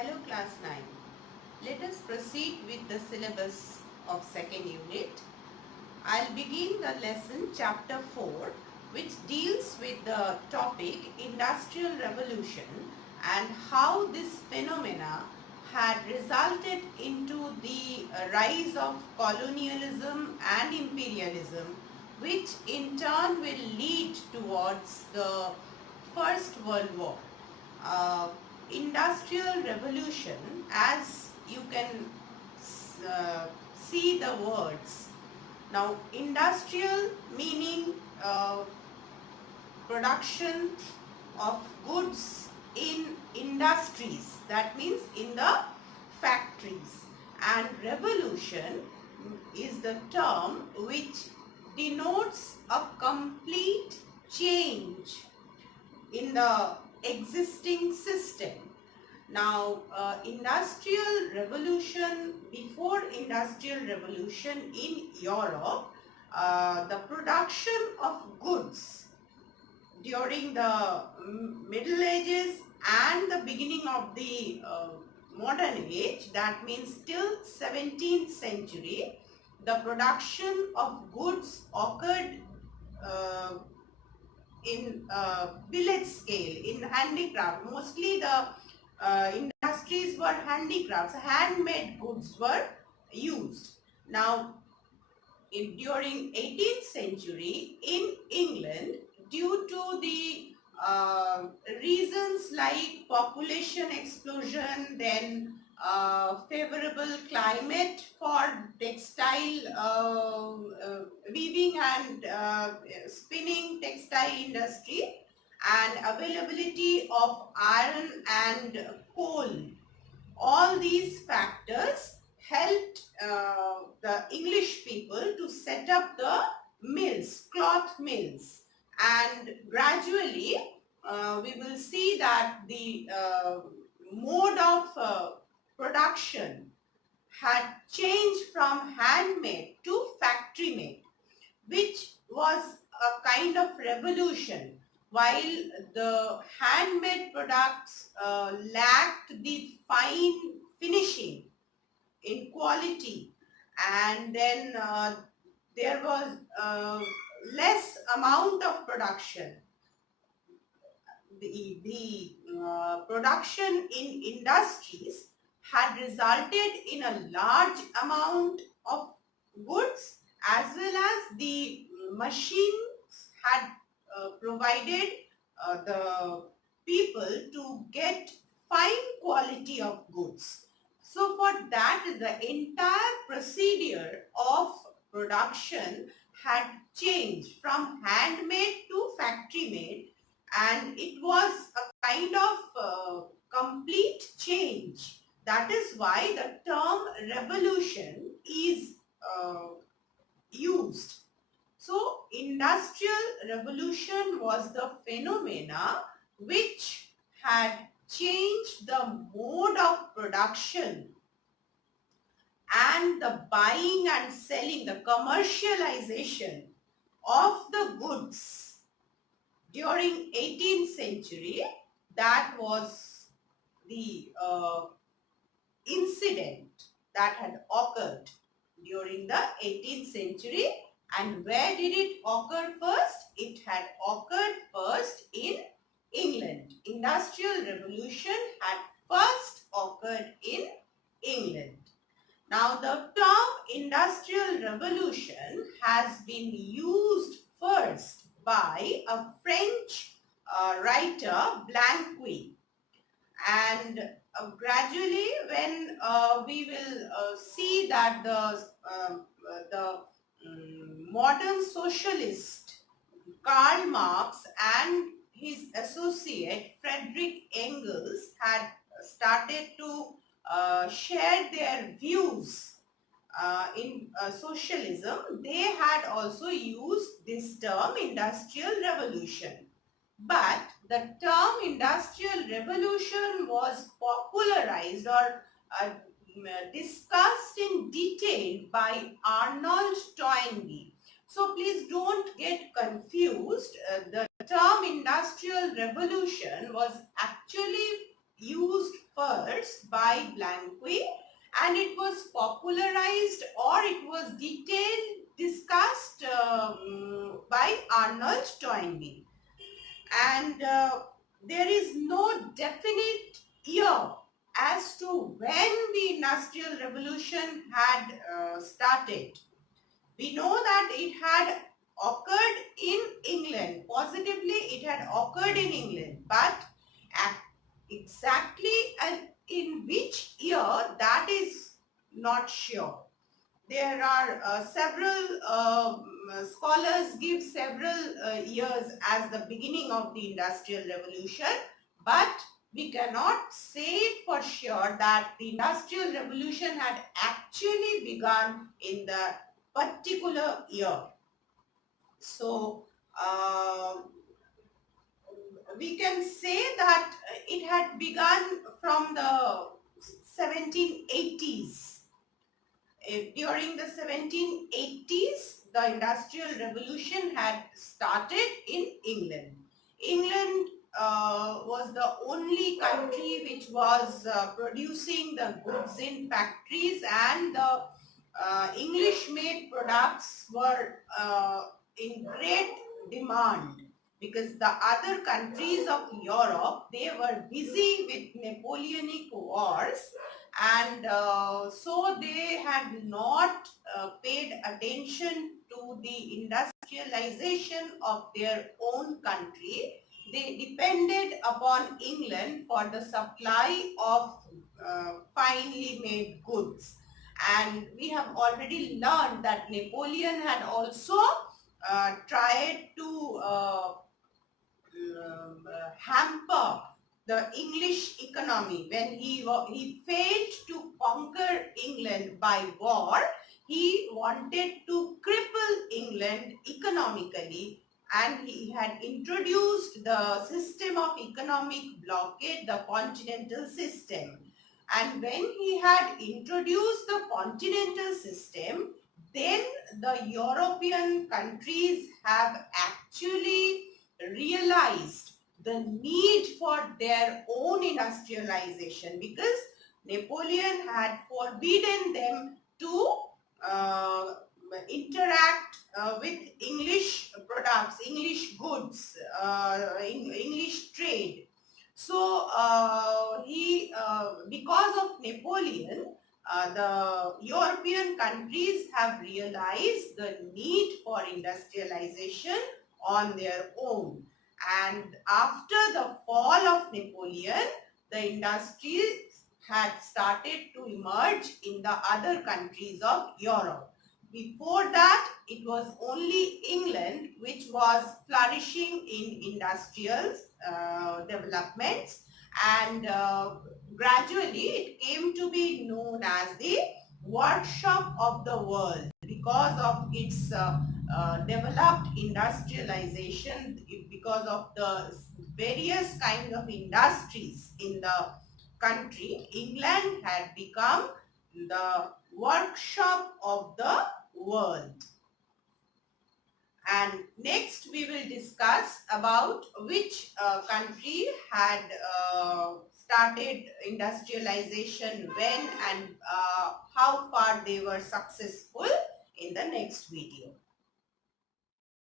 Hello class 9. Let us proceed with the syllabus of second unit. I'll begin the lesson chapter 4, which deals with the topic Industrial Revolution and how this phenomena had resulted into the rise of colonialism and imperialism, which in turn will lead towards the First World War. uh, Industrial Revolution, as you can uh, see the words. Now, industrial meaning production of goods in industries, that means in the factories, and revolution is the term which denotes a complete change in the existing system. Now, before industrial revolution in Europe, the production of goods during the Middle Ages and the beginning of the modern age, that means till 17th century, the production of goods occurred uh, in billet scale, in handicraft. Mostly the industries were handicrafts, handmade goods were used. Now, during 18th century in England, due to the reasons like population explosion, then favorable climate for textile weaving and spinning textile industry, and availability of iron and coal, all these factors helped the English people to set up the mills, cloth mills, and gradually we will see that the mode of production had changed from handmade to factory made, which was a kind of revolution. While the handmade products lacked the fine finishing in quality, and then there was less amount of production. The production in industries had resulted in a large amount of goods, as well as the machines had provided the people to get fine quality of goods. So for that, the entire procedure of production had changed from handmade to factory made, and it was a kind of complete change. That is why the term revolution is used. So, industrial revolution was the phenomena which had changed the mode of production and the buying and selling, the commercialization of the goods during 18th century. That was the incident that had occurred during the 18th century. And where did it occur first? It had occurred first in England. Industrial revolution had first occurred in England. Now, the term industrial revolution has been used first by a French writer, Blanqui, and gradually when we will see that the modern socialist Karl Marx and his associate Friedrich Engels had started to share their views in socialism, they had also used this term industrial revolution. But the term industrial revolution was popularized or discussed in detail by Arnold Toynbee. So please don't get confused. The term industrial revolution was actually used first by Blanqui, and it was popularized or it was discussed by Arnold Toynbee. And there is no definite year as to when the Industrial Revolution had started. We know that it had occurred in England. Positively, it had occurred in England, but exactly in which year, that is not sure. There are several scholars give several years as the beginning of the Industrial Revolution, but we cannot say for sure that the Industrial Revolution had actually begun in the particular year. So, we can say that it had begun from the 1780s. During the 1780s, the Industrial Revolution had started in England. England was the only country which was producing the goods in factories, and the English-made products were in great demand, because the other countries of Europe, they were busy with Napoleonic wars, and so they had not paid attention to the industrialization of their own country. They depended upon England for the supply of finely made goods. And we have already learned that Napoleon had also tried to hamper the English economy. When he failed to conquer England by war, he wanted to cripple England economically, and he had introduced the system of economic blockade, the continental system. And when he had introduced the continental system, then the European countries have actually realized the need for their own industrialization, because Napoleon had forbidden them to interact with English products, English goods, English trade. So because of Napoleon, the European countries have realized the need for industrialization on their own. And after the fall of Napoleon, the industries had started to emerge in the other countries of Europe. Before that, it was only England which was flourishing in industrial developments, and gradually it came to be known as the workshop of the world because of its developed industrialization, because of the various kinds of industries in the country. England had become the workshop of the world. And next we will discuss about which country had started industrialization when, and how far they were successful in the next video.